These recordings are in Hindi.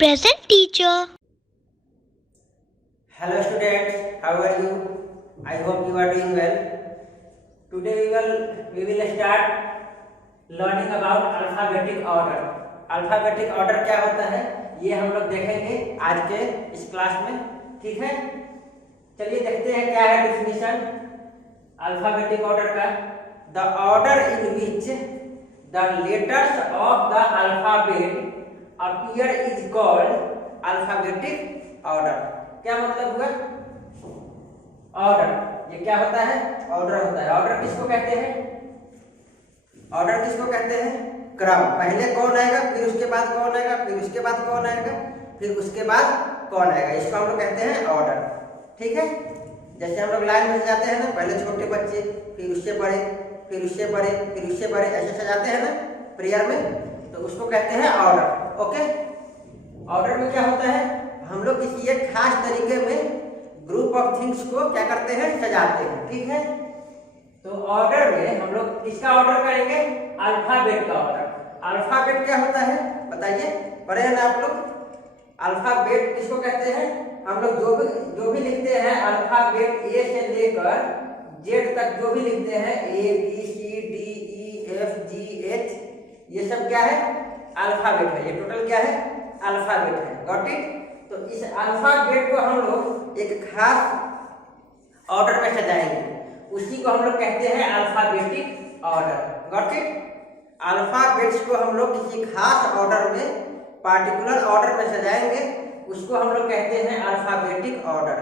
Present teacher. Hello students, how are you? I hope you are doing well. Today we will start learning about alphabetic order. Alphabetic order क्या होता है ये हम लोग देखेंगे आज के इस क्लास में, ठीक है। चलिए देखते हैं क्या है डेफिनेशन अल्फाबेटिक ऑर्डर का। The order in which the letters of the alphabet appear is called alphabetic order. क्या मतलब हुआ ऑर्डर? ये क्या होता है? ऑर्डर होता है। ऑर्डर किसको कहते हैं? ऑर्डर किसको कहते हैं? क्रम। पहले कौन आएगा, फिर उसके बाद कौन आएगा, फिर उसके बाद कौन आएगा, फिर उसके बाद कौन आएगा, इसको हम लोग कहते हैं ऑर्डर, ठीक है। जैसे हम लोग लाइन में सजाते हैं ना, पहले छोटे बच्चे, फिर उससे बड़े, फिर उससे बड़े, फिर उससे बड़े, ऐसे सजाते हैं ना प्रेयर में, तो उसको कहते हैं ऑर्डर। ओके, ऑर्डर में क्या होता है, हम लोग किसी एक खास तरीके में ग्रुप ऑफ थिंग्स को क्या करते हैं, सजाते हैं, ठीक है। तो ऑर्डर में हम लोग किसका ऑर्डर करेंगे? अल्फाबेट का ऑर्डर। अल्फाबेट क्या होता है बताइए, पढ़े हैं ना आप लोग? अल्फाबेट किसको कहते हैं? हम लोग जो भी लिखते हैं अल्फाबेट ए से लेकर जेड तक जो भी लिखते हैं, A B C D E F G H, ये सब क्या है? अल्फाबेट है। ये टोटल क्या है? अल्फाबेट है। Got it? तो इस अल्फाबेट को हम लोग एक खास ऑर्डर में सजाएंगे, उसी को हम लोग कहते हैं alphabetic order. Got it? Alphabets को हम लोग किसी खास ऑर्डर में, पार्टिकुलर ऑर्डर में सजाएंगे, उसको हम लोग कहते हैं अल्फाबेटिक ऑर्डर।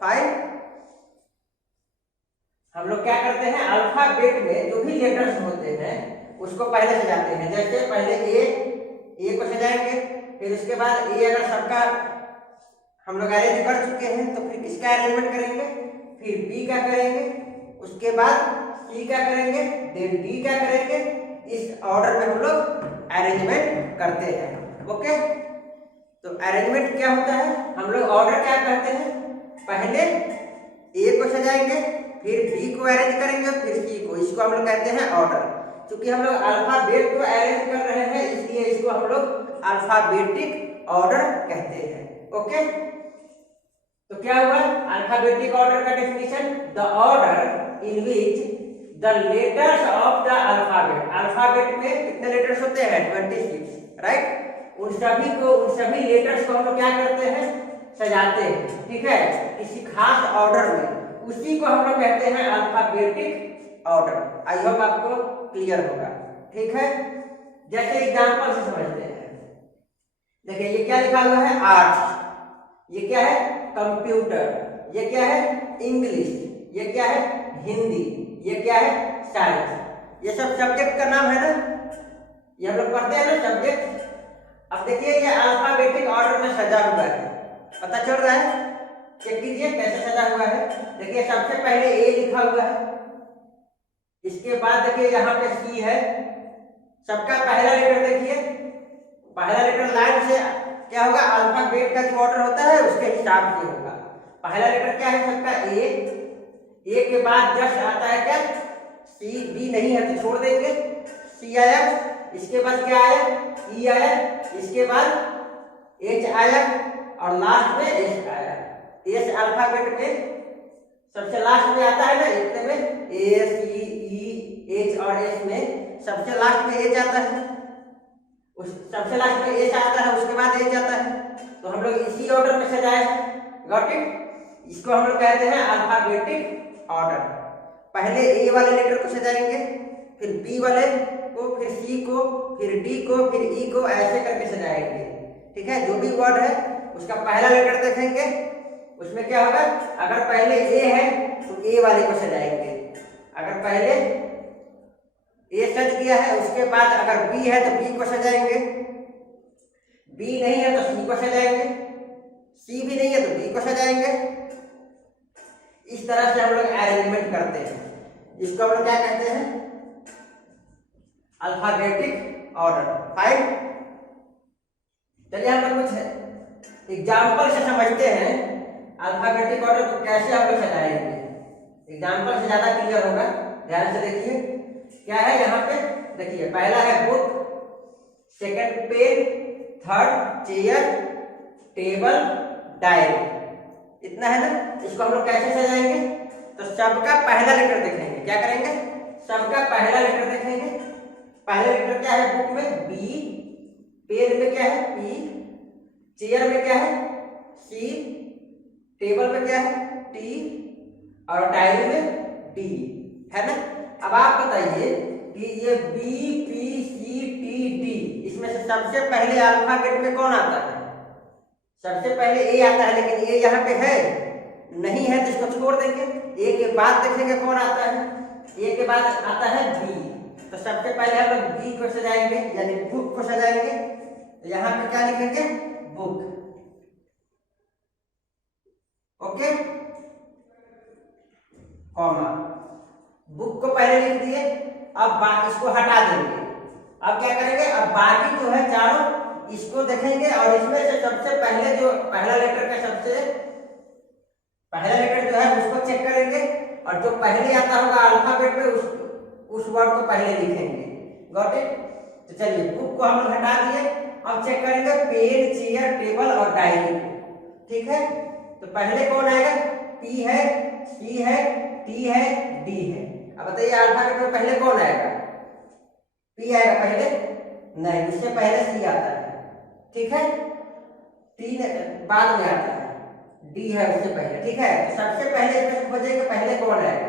फाइन। हम लोग क्या करते हैं, अल्फाबेट में जो भी लेटर्स होते हैं उसको पहले सजाते हैं। जैसे पहले ए को सजाएंगे, फिर उसके बाद ए अगर सबका हम लोग अरेंज कर चुके हैं तो फिर किसका अरेंजमेंट करेंगे, फिर बी का करेंगे, उसके बाद सी का करेंगे, देन डी का करेंगे। इस ऑर्डर में हम लोग अरेंजमेंट करते हैं। ओके, तो अरेंजमेंट क्या होता है, हम लोग ऑर्डर क्या करते हैं, पहले ए को सजाएंगे, फिर बी को अरेंज करेंगे, फिर सी को। इसको हम लोग कहते हैं ऑर्डर। क्योंकि हम लोग अल्फाबेट को अरेंज कर रहे हैं, इसलिए इसको हम लोग अल्फाबेटिक ऑर्डर कहते हैं। ओके, तो क्या हुआ अल्फाबेटिक ऑर्डर का definition? The order in which the letters of the alphabet. Alphabet में कितने लेटर्स होते हैं? 26, राइट। उन सभी लेटर्स को हम लोग क्या करते हैं, सजाते हैं, ठीक है, किसी खास ऑर्डर में। उसी को हम लोग कहते हैं अल्फाबेटिक ऑर्डर। आई होप आपको क्लियर होगा, ठीक है। जैसे एग्जांपल से समझते हैं। देखिए ये क्या लिखा हुआ है? आर्ट्स। ये क्या है? कंप्यूटर। ये क्या है? इंग्लिश। ये क्या है? हिंदी। ये क्या है? साइंस। ये सब सब्जेक्ट का नाम है ना, ये हम लोग पढ़ते हैं ना सब्जेक्ट। अब देखिए ये अल्फाबेटिक ऑर्डर में सजा हुआ है, पता चल रहा है? चेक कीजिए कैसे सजा हुआ है। देखिए सबसे पहले ए लिखा हुआ है, इसके बाद देखिए यहाँ पे सी है। सबका पहला लेटर देखिए, पहला लेटर लाइन से क्या होगा, अल्फाबेट का जो ऑर्डर होता है उसके हिसाब से होगा। पहला लेटर क्या है सबका? ए के बाद जस्ट आता है क्या? सी। बी नहीं है तो छोड़ देंगे, सी आया, इसके बाद क्या आया? ई आया, इसके बाद एच आया, और लास्ट में एस आया। एस अल्फाबेट में सबसे लास्ट में आता है ना, इतने में ए सी ई एच, और एस में सबसे लास्ट में एच आता है, उस सबसे लास्ट में एच आता है, उसके बाद एच आता है। तो हम लोग इसी ऑर्डर में सजाए हैं। Got it? इसको हम लोग कहते हैं अल्फाबेटिक ऑर्डर। पहले ए वाले लेटर को सजाएंगे, फिर बी वाले को, फिर सी को, फिर डी को, फिर ई को, ऐसे करके सजाएंगे, ठीक है। जो भी वर्ड है उसका पहला लेटर देखेंगे, उसमें क्या होगा, अगर पहले ए है तो ए वाले को सजाएंगे, अगर पहले ए सज गया है उसके बाद अगर बी है तो बी को सजाएंगे, बी नहीं है तो सी को सजाएंगे, सी भी नहीं है तो डी को सजाएंगे। इस तरह से हम लोग अरेंजमेंट करते हैं। इसको हम लोग क्या कहते हैं? Alphabetic order. फाइन। चलिए हम लोग कुछ एग्जाम्पल से समझते हैं अल्फाबेटिक ऑर्डर को कैसे हम लोग सजाएंगे। एग्जाम्पल से ज्यादा क्लियर होगा, ध्यान से देखिए। क्या है यहाँ पे? देखिए पहला है book, second pen, third chair, table, diary, इतना है ना। इसको हम लोग कैसे सजाएंगे? तो सबका पहला लेटर देखेंगे। क्या करेंगे? सबका पहला लेटर देखेंगे। पहला लेटर क्या है बुक में? बी, पेन में क्या है? पी, चेयर में क्या है? सी, टेबल में क्या है? टी, और डायरी में डी, है ना। अब आप बताइए कि ये बी, पी, सी, टी, डी, इसमें से सबसे पहले अल्फाबेट में कौन आता है? सबसे पहले ए आता है, लेकिन ए यहाँ पे है नहीं है, तो इसको छोड़ देंगे। ए के बाद देखेंगे कौन आता है। ए के बाद आता है बी, तो सबसे पहले हम लोग बी को सजाएंगे, यानी बुक को सजाएंगे। तो यहाँ पे क्या लिखेंगे? बुक। ओके, कॉमा, बुक को पहले लिख दिए। अब इसको हटा देंगे। अब क्या करेंगे? अब बाकी जो है चारों इसको देखेंगे, और इसमें से सबसे पहले जो पहला लेटर का सबसे पहला लेटर जो है उसको चेक करेंगे, और जो पहले आता होगा अल्फाबेट में उस वर्ड को पहले लिखेंगे। Got it? तो चलिए, बुक को हम लोग हटा दिए। अब चेक करेंगे पेन, चेयर, टेबल और डायरी। ठीक है, तो पहले कौन आएगा? पी है, सी है, टी है, डी है। अब बताइए अल्फाबेट में पहले कौन आएगा? पी आएगा पहले? नहीं, उससे पहले सी आता है। ठीक है, टी बाद में आता है, डी है उससे पहले। ठीक है, तो सबसे पहले इसमें खोजेंगे पहले कौन आएगा।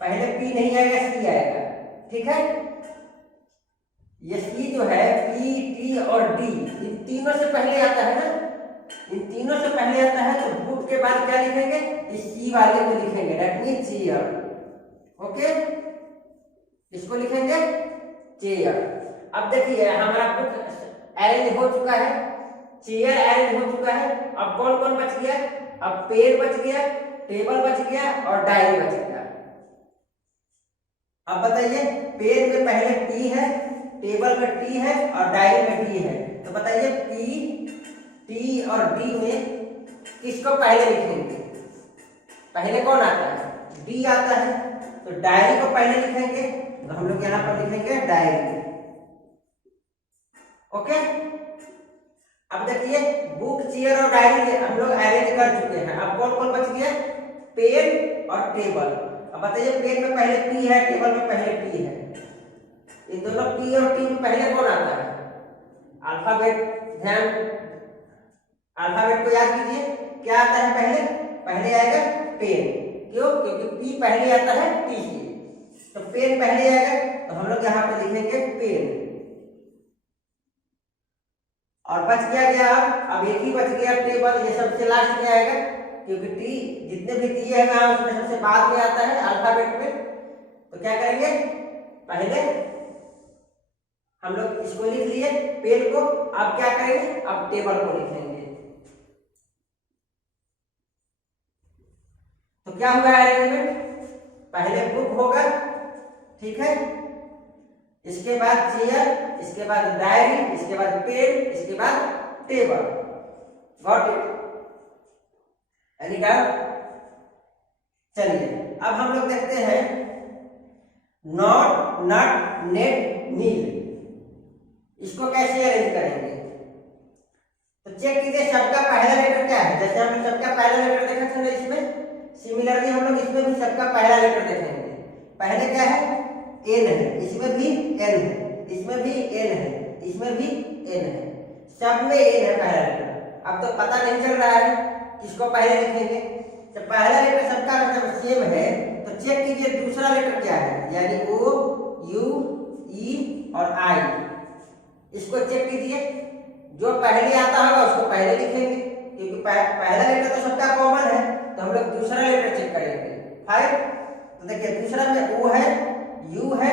पहले पी नहीं आएगा, सी आएगा। ठीक है, ये सी जो है, पी, टी और डी, इन तीनों से पहले आता है ना। इन तीनों से पहले आता है, तो बुक के बाद क्या लिखेंगे? इस सी वाले को लिखेंगे, दैट मीन चेयर। ओके, इसको लिखेंगे चेयर। अब देखिए हमारा बुक अरेंज हो चुका है, चेयर अरेंज हो चुका है। अब कौन कौन बच गया? अब पेन बच गया, टेबल बच गया और डायरी बच गया। अब बताइए, पेन में पहले पी है, टेबल में टी है और डायरी में डी है। तो बताइए पी, टी और डी में किसको पहले लिखेंगे? पहले कौन आता है? डी आता है, तो डायरी को पहले लिखेंगे। तो हम लोग यहाँ पर लिखेंगे डायरी। ओके, अब देखिए बुक, चेयर और डायरी हम लोग अरेंज कर चुके हैं। अब कौन कौन बच गया? पेन और टेबल। अब बताइए, पेन में पहले पी है, टेबल में पहले टी है। इन दोनों पी और टी में पहले कौन आता है? अल्फाबेट, ध्यान, अल्फाबेट को याद कीजिए। क्या आता है पहले? पहले आएगा पेन। क्यों? क्योंकि पी पहले आता है टी से, तो पेन पहले आएगा। तो हम लोग यहाँ पे लिखेंगे पेन। और बच गया क्या? अब एक ही बच गया टेबल, ये सबसे लास्ट में आएगा, क्योंकि टी जितने भी दिए हैं ना उसमें सबसे बाद में आता है अल्फाबेट में। तो क्या करेंगे? पहले हम लोग इसको लिख लिए, पेन को। अब क्या करेंगे? अब टेबल को लिखेंगे। तो क्या हुआ अरेंजमेंट? पहले बुक होगा, ठीक है, इसके बाद चेयर, इसके बाद डायरी, इसके बाद पेन, इसके बाद table. Got it? Any doubt? चलिए, अब हम लोग देखते हैं नॉट, नट, नेट, नील। इसको कैसे अरेंज करेंगे? तो चेक कीजिए सबका पहला लेटर क्या है। जैसे हम सबका पहला लेटर देखा था ना, इसमें सिमिलरली हम लोग इसमें भी सबका पहला लेटर देखेंगे। पहले क्या है? एन है, इसमें भी एन है, इसमें भी एन है, इसमें भी एन है, सब में एन है पहला लेटर। अब तो पता नहीं चल रहा है किसको पहले लिखेंगे। जब पहला लेटर सबका मतलब सेम है, तो चेक कीजिए दूसरा लेटर क्या है, यानी ओ, यू, ई और आई। इसको चेक कीजिए, जो पहले आता होगा उसको पहले लिखेंगे, क्योंकि पहला लेटर तो सबका कॉमन है। तो हम लोग दूसरा लेटर चेक करेंगे, 5। तो देखिए दूसरा में ओ है, यू है,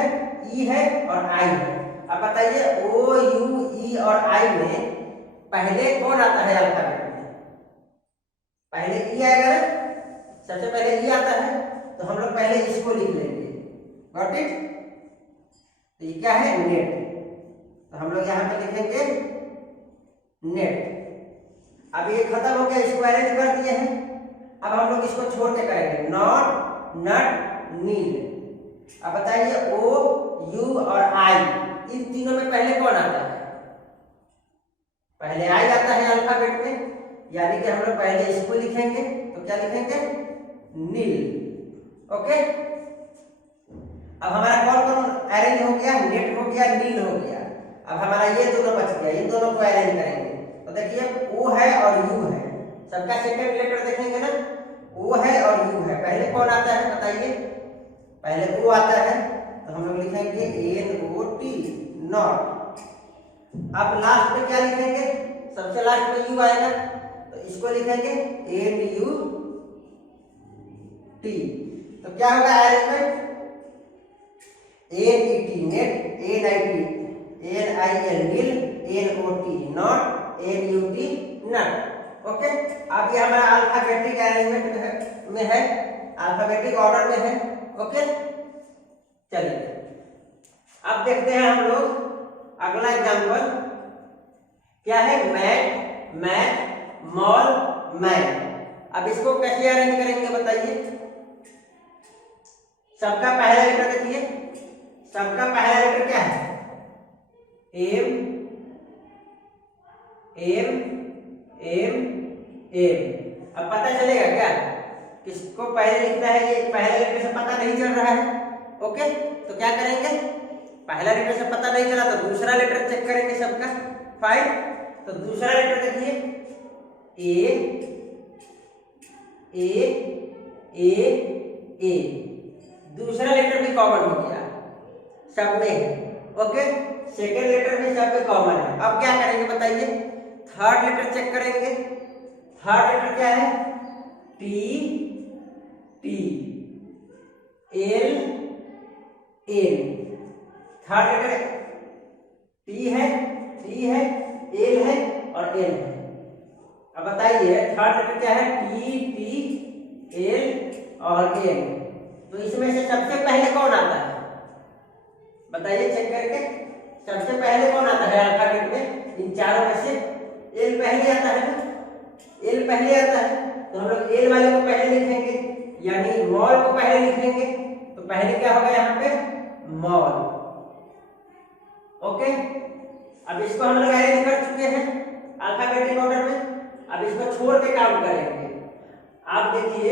ई है और आई है। अब बताइए ओ, यू, ई और आई में पहले कौन आता है अल्फाबेट में? पहले ई आएगा ना, सबसे पहले ई आता है, तो हम लोग पहले इसको लिख लेंगे। Got it? तो ये क्या है? नेट। तो हम लोग यहाँ पे लिखेंगे नेट। अब ये खत्म हो गया, इसको अरेंज कर दिए हैं। अब हम लोग इसको छोड़ के करेंगे नॉट, नट, नील। अब बताइए ओ, यू और आई, इन तीनों में पहले कौन आता है? पहले आई आता है अल्फाबेट में, यानी कि हम लोग पहले इसको लिखेंगे, तो क्या लिखेंगे? नील। ओके, अब हमारा कौन कौन अरेंज हो गया? नेट हो गया, नील हो गया। अब हमारा ये दोनों बच गया, इन दोनों को अरेंज करेंगे। तो देखिए ओ है और यू है, सबका सेकंड लेटर देखेंगे ना, ओ है और यू है। पहले कौन आता है बताइए? पहले ओ आता है, तो हम लोग लिखेंगे NOT, नॉट। अब लास्ट में क्या लिखेंगे? सबसे लास्ट में यू आएगा, तो इसको लिखेंगे NUT। तो क्या होगा arrangement? NET, net, NIL, nil, NOT, not, NUT, nut. Okay, अब ये हमारा अल्फाबेटिक अरेंजमेंट में है, अल्फाबेटिक ऑर्डर में है। ओके, चलिए अब देखते हैं हम लोग अगला एग्जांपल क्या है? Mat, math, mall, man. अब इसको कैसे अरेंज करेंगे बताइए? सबका पहला लेटर देखिए, सबका पहला लेटर क्या है? M, M, M, M. अब पता चलेगा क्या किसको पहले लिखना है? ये पहले लेटर से पता नहीं चल रहा है। ओके, तो क्या करेंगे? पहला लेटर से पता नहीं चला तो दूसरा लेटर चेक करेंगे सबका। फाइन, तो दूसरा लेटर देखिए ए, ए, ए, ए। दूसरा लेटर भी कॉमन हो गया सब में। ओके, सेकेंड लेटर भी सब में कॉमन है। अब क्या करेंगे बताइए? थर्ड लेटर चेक करेंगे। थर्ड लेटर क्या है? T, T, L, L. Third letter T है, टी है, एल है और एल है। अब बताइए थर्ड लेटर क्या है? टी, टी, एल और एल। तो इसमें से सबसे पहले कौन आता है बताइए चेक करके? सबसे पहले कौन आता है अल्फाबेट में? इन चारों में से एल पहले आता है ना, एल पहले आता है। तो हम लोग एल वाले को पहले लिखेंगे, यानी मॉल को पहले लिखेंगे। तो पहले क्या होगा यहाँ पे? मॉल। ओके, अब इसको हम लोग अरेंज कर चुके हैं अल्फाबेटिक ऑर्डर में। अब इसको छोड़ के काउंट करेंगे। आप देखिए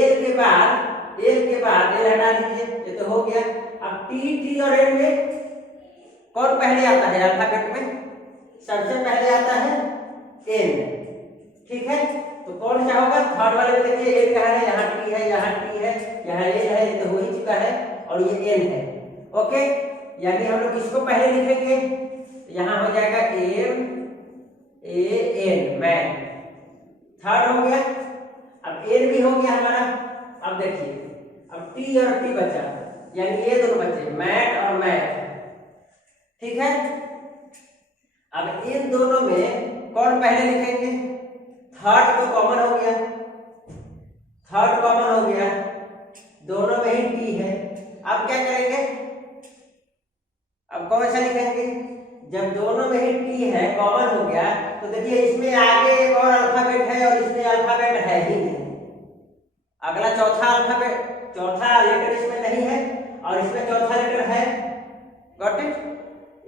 एल के बाद, एल के बाद एल हटा दीजिए, ये तो हो गया। अब टी, टी और एल में कौन पहले आता है अल्फाबेट में? सबसे पहले आता है एल। ठीक है, तो कौन सा होगा? थर्ड वाले में देखिए एल कहाँ है? यहाँ टी है, यहाँ टी है, यहाँ एल है, ये तो हो ही चुका है और ये एल है। ओके, यानी हम लोग इसको पहले लिखेंगे, यहाँ हो जाएगा एम, ए, एन, मैन। थर्ड हो गया। अब एल भी हो गया हमारा। अब देखिए अब टी और टी बचा, यानी ये दोनों बचे, मैट और मैथ। ठीक है, अब इन दोनों में कौन पहले लिखेंगे? थर्ड तो कॉमन हो गया, थर्ड कॉमन हो गया, दोनों में ही टी है। अब क्या करेंगे? अब कौन सा लिखेंगे? जब दोनों में ही टी है, कॉमन हो गया, तो देखिए इसमें आगे एक और अल्फाबेट है और इसमें अल्फाबेट है ही नहीं। अगला चौथा अल्फाबेट, चौथा लेटर इसमें नहीं है और इसमें चौथा लेटर है। Got it?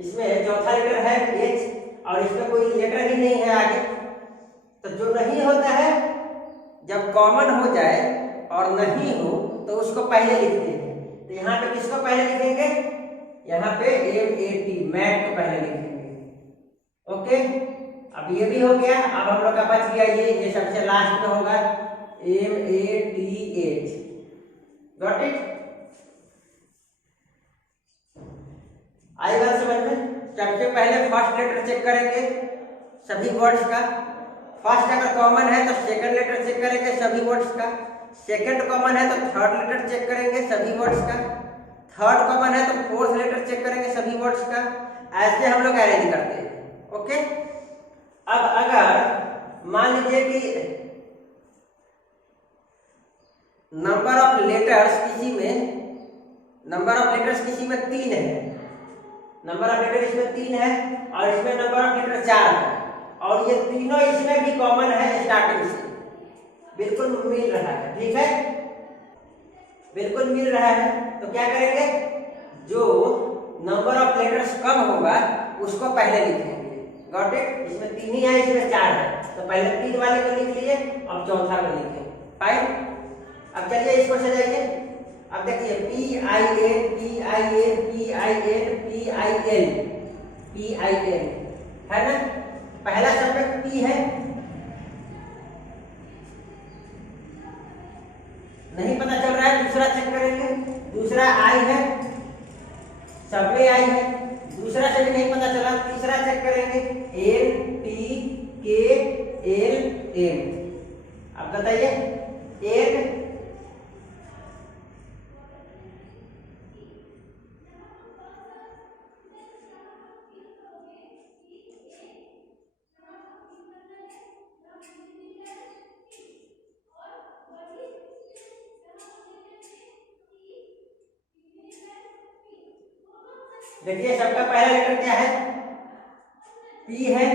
इसमें चौथा लेटर है एच और इसमें कोई लेटर ही नहीं है आगे। तो जो नहीं होता है, जब कॉमन हो जाए और नहीं हो तो उसको पहले लिखते हैं। तो यहाँ पे किसको पहले लिखेंगे? यहाँ पे MAT, मैट को पहले लिखेंगे। ओके, अब ये भी हो गया। अब हम लोग का बच गया ये सबसे लास्ट में होगा MATH। Got it? आई बात समझ में? सबसे पहले फर्स्ट लेटर चेक करेंगे सभी वर्ड्स का। फर्स्ट अगर कॉमन है तो सेकंड लेटर चेक करेंगे सभी वर्ड्स का। सेकंड कॉमन है तो थर्ड लेटर चेक करेंगे सभी वर्ड्स का। थर्ड कॉमन है तो फोर्थ लेटर चेक करेंगे सभी वर्ड्स का। ऐसे हम लोग अरेंज करते हैं। ओके, अब अगर मान लीजिए कि नंबर ऑफ लेटर्स किसी में, नंबर ऑफ लेटर्स किसी में 3 है, नंबर ऑफ लेटर इसमें 3 है और इसमें नंबर ऑफ लेटर 4 है और ये तीनों इसमें भी कॉमन है स्टार्टिंग से, बिल्कुल मिल रहा है। ठीक है, बिल्कुल मिल रहा है। तो क्या करेंगे? जो नंबर ऑफ लेटर्स कम होगा उसको पहले लिखेंगे। Got it. इसमें 3 ही है, इसमें 4 है, तो पहले 3 वाले को लिख लिए, अब चौथा को लिखे। फाइन। अब चलिए इसको सजाइए। अब देखिए PIN PIN PIN PIN PIN है ना। पहला सब्जेक्ट P है, नहीं पता चल रहा है, दूसरा चेक करेंगे। दूसरा I है, सब में I है, दूसरा से भी नहीं पता चला, तीसरा चेक करेंगे NTKLM। अब बताइए N देखिए सबका पहला लेटर क्या है, P है,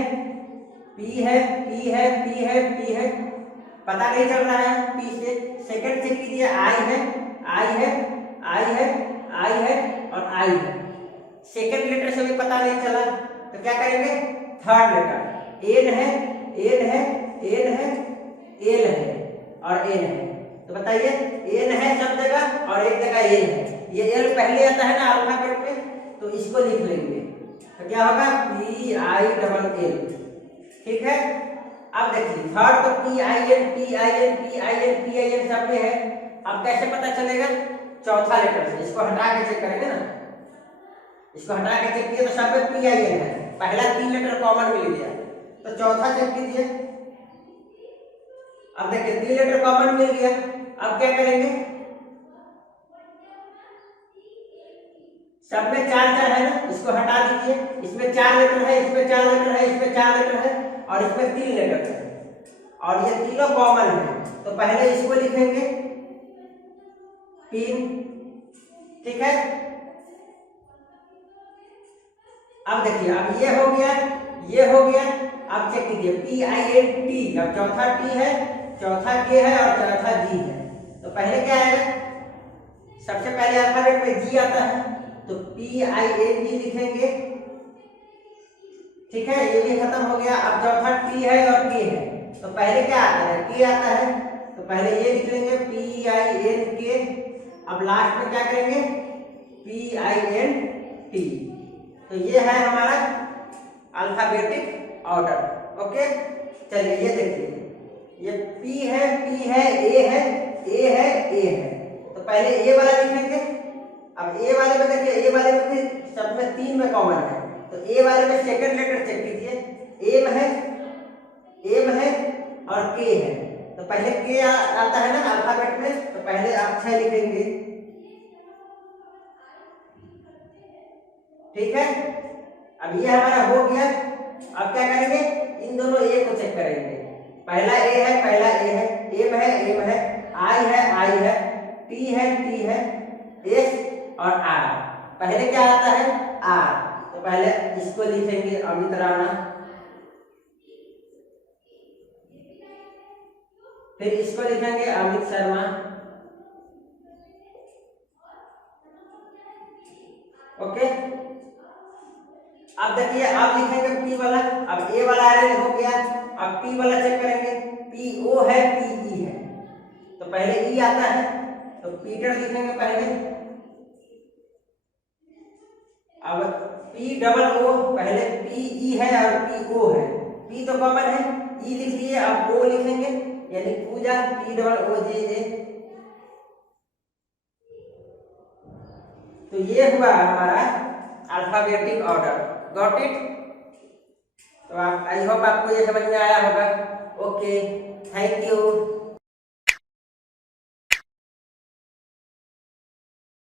P है, P है, P है, P है, पता नहीं चल रहा है P से। सेकंड चेक कीजिए I है, I है, I है, I है और I है। सेकंड लेटर से भी पता नहीं चला, तो क्या करेंगे, थर्ड लेटर N है, N है, N है, L है और N है। तो बताइए N है सब जगह और एक जगह L है। ये L पहले आता है ना अल्फाबेट में, तो इसको लिख लेंगे, तो क्या होगा PILL। ठीक है। अब देखिए थर्ड तो PIN PIN PIN PIN सब में है। अब कैसे पता चलेगा, चौथा लेटर से। इसको हटा के चेक करेंगे ना, इसको हटा के चेक किया तो सब में PIN है, पहला 3 लेटर कॉमन मिल गया। तो चौथा चेक कीजिए, अब देखिए 3 लेटर कॉमन मिल गया। अब क्या करेंगे, सब में 4 है ना, इसको हटा दीजिए। इसमें 4 लेटर है, इसमें 4 लेटर है, इसमें 4 लेटर है और इसमें 3 लेटर है और ये तीनों कॉमन है। तो पहले इसको लिखेंगे पिन। ठीक है। अब देखिए, अब ये हो गया, ये हो गया। अब चेक कीजिए PINT। अब चौथा T है, चौथा K है और चौथा G है। तो पहले क्या आएगा, सबसे पहले अल्फाबेट में G आता है, तो PING लिखेंगे। ठीक है, ये भी खत्म हो गया। अब चौथा T है और K है, तो पहले क्या आता है, K आता है, तो पहले ये लिख लेंगे PINK। अब लास्ट में क्या करेंगे, PINT। तो ये है हमारा अल्फाबेटिक ऑर्डर। ओके, चलिए ये देखिए, ये P है, P है, A है, A है, A है। तो पहले A वाला लिखेंगे। अब A वाले में देखिए, A वाले में भी सब में 3 में कॉमन है, तो A वाले में सेकंड लेटर चेक कीजिए, M है, M है और K है। तो पहले K आता है ना अल्फाबेट में, तो पहले अक्षर लिखेंगे। ठीक है। अब ये हमारा हो गया। अब क्या करेंगे, इन दोनों A को चेक करेंगे। पहला A है, पहला A है, M है, M है, I है, I है, T है, T है, S और R। पहले क्या आता है, R। तो पहले इसको लिखेंगे अमित राणा, फिर इसको लिखेंगे अमित शर्मा। ओके। अब देखिए, अब लिखेंगे P वाला। अब A वाला अरेंज हो गया, अब P वाला चेक करेंगे। PO है, PE है, तो पहले E आता है, तो पीटर लिखेंगे पहले। अब POO, पहले PE है और PO है, P तो कॉमन है, E लिख लिए। अब O लिखेंगे, यानी पूजा, POOJA। तो ये हुआ हमारा अल्फाबेटिक ऑर्डर। Got it. तो आप, आई होप आपको ये समझ में आया होगा। Okay, thank you.